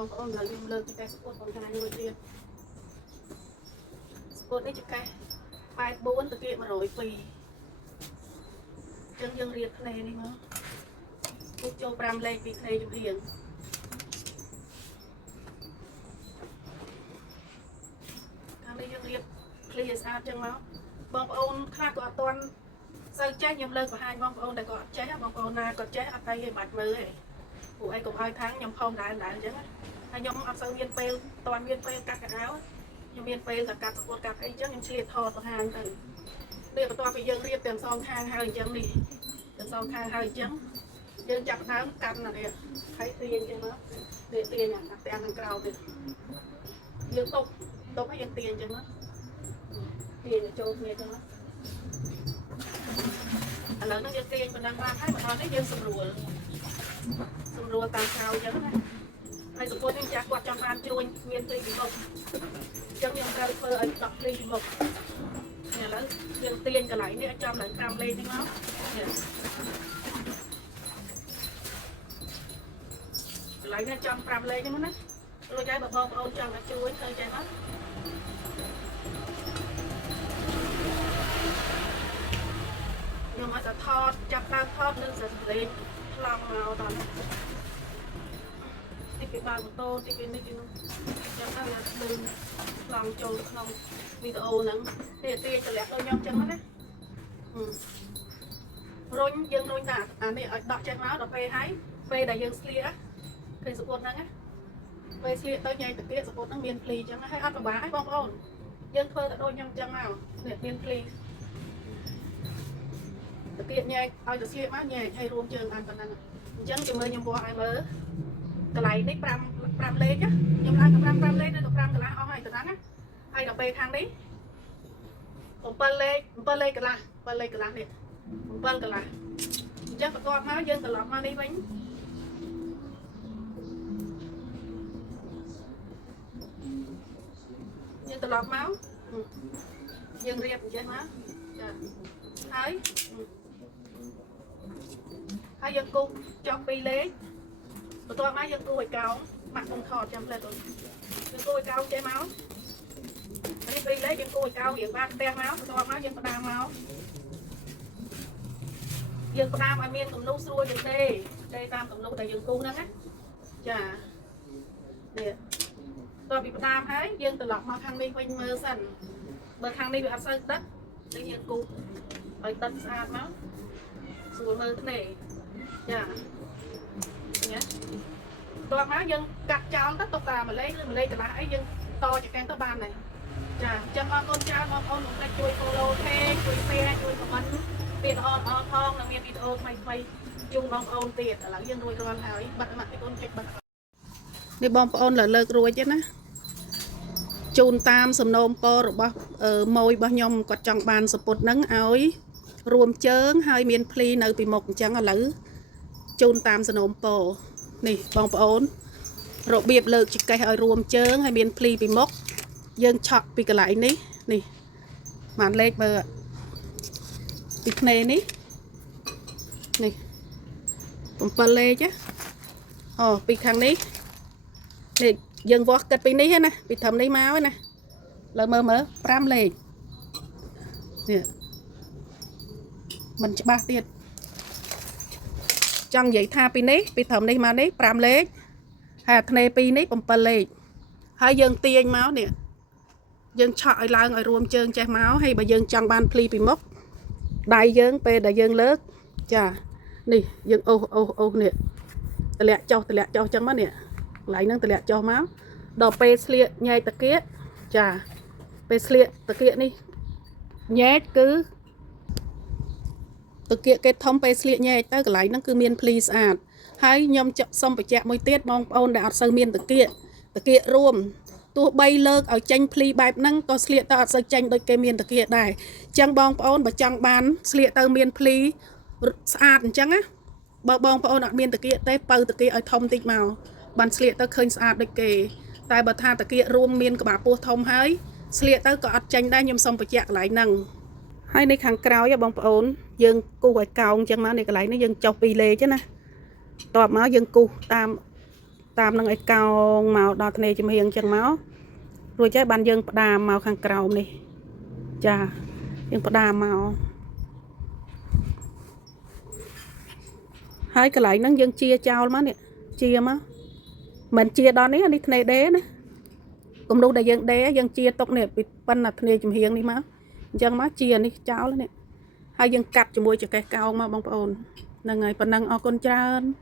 បងប្អូនឡើយយើងលើកតែស្ពុតបងថ្ងៃមួយទៀតស្ពុតនេះចកេះ84ទៅទៀត102ចឹងយើងរៀបភ្នែនេះមកពុកចូល5លេខពីភ្នែជំហៀងខាងនេះយើងរៀបឃ្លីស្អាតចឹងមកបងប្អូនខ្លះក៏អត់ទាន់សូវចេះខ្ញុំលើកបង្ហាញបងប្អូនដែលក៏អត់ចេះបងប្អូនណាក៏ចេះអត់ទៅឲ្យបាច់មើលទេពួកឯងកុំឲ្យខាងខ្ញុំផុសដែរអញ្ចឹងហើយខ្ញុំអត់សូវមានពេលតាន់មានពេលកាត់កៅអៅខ្ញុំមានពេលតែកាត់សពុតកាត់អីអញ្ចឹងខ្ញុំឆ្លៀតថតបង្ហាញទៅនេះបន្ទាប់ពីយើងរៀបទាំងសងខាងហើយអញ្ចឹងនេះទាំងសងខាងហើយអញ្ចឹងយើងចាប់ដើមកាត់ណានេះហើយទាញអញ្ចឹងមកនេះទាញអាផ្ទះខាងក្រៅទៀតយើងតុបឲ្យយើងទាញអញ្ចឹងមកទាញចូលគ្នាអញ្ចឹងមកឥឡូវនេះយើងទាញប៉ុណ្ណឹងបានហើយបន្តនេះយើងសម្រួលតាមក្រៅអញ្ចឹងណាហើយសពុតនេះចាស់គាត់ចង់បានជ្រួញមានព្រីពីមុខអញ្ចឹងយើងត្រូវធ្វើឲ្យដកព្រីពីមុខនេះឥឡូវយើងទាញកន្លែងនេះឲ្យចំឡើង5លេខនេះមកនេះកន្លែងនេះចំ5លេខហ្នឹងណារួចហើយបងប្អូនចង់ឲ្យជ្រួញទៅចេះមកខ្ញុំអត់ទៅថតចាប់ដើមថតនឹងសរសេរខ្លងមកតនេះទីពីបើម៉ូតូទីពីនេះទីនោះចាំថាវាดึงខ្លងចូលក្នុងវីដេអូហ្នឹងនេះទាញតម្លាក់ដូចខ្ញុំចឹងណារុញយើងរុញតាអានេះឲ្យដកចេញមកដល់ពេលហើយពេលដែលយើងស្លៀកឃើញសពុតហ្នឹងណាពេលស្លៀកទៅញ៉ៃតាទៀតសពុតហ្នឹងមានភ្លីចឹងហើយអត់ពិបាកទេបងប្អូនយើងធ្វើតែដូចខ្ញុំចឹងមកនេះមានភ្លីតាទៀតញ៉ៃឲ្យទៅស្លៀកមកញ៉ៃឲ្យរួមជើងបានប៉ុណ្ណឹងអញ្ចឹងជំរឿខ្ញុំបោះឲ្យមើលកន្លែងនេះ5លេខខ្ញុំឡើងទៅ5លេខនៅទៅ5កន្លះអស់ហើយទៅហ្នឹងណាហើយដល់ពេលខាងនេះ7លេខកន្លះ7លេខកន្លះនេះ7កន្លះអញ្ចឹងបន្ទាប់មកយើងត្រឡប់មកនេះវិញយើងត្រឡប់មកយើងរៀបអញ្ចឹងមកចាហើយយើងគូសចុះ2លេខបន្ទាប់មកយើងគូសឲ្យកោងបាក់ក្នុងថតចាំផ្លែបងយើងគូសឲ្យកោងចេះមកនេះ2លេខយើងគូសឲ្យកោងរៀងបានផ្ទះមកបន្ទាប់មកយើងផ្ដាំមកយើងផ្ដាំឲ្យមានគំនូសស្រួលជាងទេតាមគំនូសដែលយើងគូសហ្នឹងណាចានេះតើពីផ្ដាំហើយយើងត្រឡប់មកខាងនេះវិញមើលសិនបើខាងនេះវាអត់សូវដិតដូចយើងគូសឲ្យដិតស្អាតមកស្រួលមើលគ្នាចាញ៉ាតោះមកយើងកាត់ចោលទៅទុកតាមលេខឬលេខកន្លះអីយើងតចកែងទៅបានហើយចាអញ្ចឹងអរគុណច្រើនបងប្អូនកុំភ្លេចជួយ follow page ជួយ share ជួយ comment ពីល្អផងនិងមានវីដេអូថ្មីជូនបងប្អូនទៀតឥឡូវយើងរួចរាល់ហើយបិទម៉ាក់អូនចុចបិទនេះបងប្អូនលើករួចទេណាជូនតាមសំណូមពររបស់ម៉ួយរបស់ខ្ញុំគាត់ចង់បានសពុតហ្នឹងឲ្យរួមជើងហើយមានភ្លីនៅពីមុខអញ្ចឹងឥឡូវជូនតាមសំណូមពរនេះបងប្អូនរបៀបលើកចកេះឲ្យរួមជើងហើយមានភ្លីពីមុខយើងឆក់ពីកន្លែងនេះបានលេខមើលពីភ្នែនេះ7លេខពីខាងនេះនេះយើងវាស់គិតពីនេះណាពីត្រឹមនេះមកណាលើមើល5លេខនេះមិនច្បាស់ទៀតចង់និយាយថាពីនេះពីត្រឹមនេះមកនេះ5លេខហើយអាធ្នេ2នេះ7លេខហើយយើងទាញមកនេះយើងឆក់ឲ្យឡើងឲ្យរួមជើងចេះមកហើយបើយើងចង់បានភ្លីពីមុខដៃយើងពេលដែលយើងលើកចានេះយើងអូសនេះតម្លាក់ចុះចឹងមកនេះកន្លែងហ្នឹងតម្លាក់ចុះមកដល់ពេលស្លៀកញែកតាគៀកចាពេលស្លៀកតាគៀកនេះញែកគឺតាគៀកគេធំពេលស្លៀកញែកទៅកន្លែងហ្នឹងគឺមានភ្លីស្អាតហើយខ្ញុំសុំបញ្ជាក់មួយទៀតបងប្អូនដែលអត់សូវមានតាគៀករួមទោះបីលើកឲ្យចេញភ្លីបែបហ្នឹងក៏ស្លៀកទៅអត់សូវចេញដូចគេមានតាគៀកដែរអញ្ចឹងបងប្អូនបើចង់បានស្លៀកទៅមានភ្លីស្អាតអញ្ចឹងណាបើបងប្អូនអត់មានតាគៀកទេបើតាគៀកឲ្យធំតិចមកបានស្លៀកទៅឃើញស្អាតដូចគេតែបើថាតាគៀករួមមានក្បាលពោះធំហើយស្លៀកទៅក៏អត់ចេញដែរខ្ញុំសុំបញ្ជាក់កន្លែងហ្នឹងហើយនៅខាងក្រោយបងប្អូនយើងគូសឲ្យកោងអញ្ចឹងមកនៅកន្លែងនេះយើងចុះ2លេខណាតបមកយើងគូសតាម tam năng ấy cao màu đỏ này chìm hiền chẳng máu rồi trái bàn dương đà màu khang cầu này chà dương đà màu hai cái lại năng dương chia trao má nè chia má mình chia đó này đi này đế nè cũng đâu đại dương đế dương chia tóc nè bị phân là này chìm hiền đi má dân má chia đi trao nè hai dương cắt cho môi cho cái cao mà bông ồn là ngày phần năng ở con trơn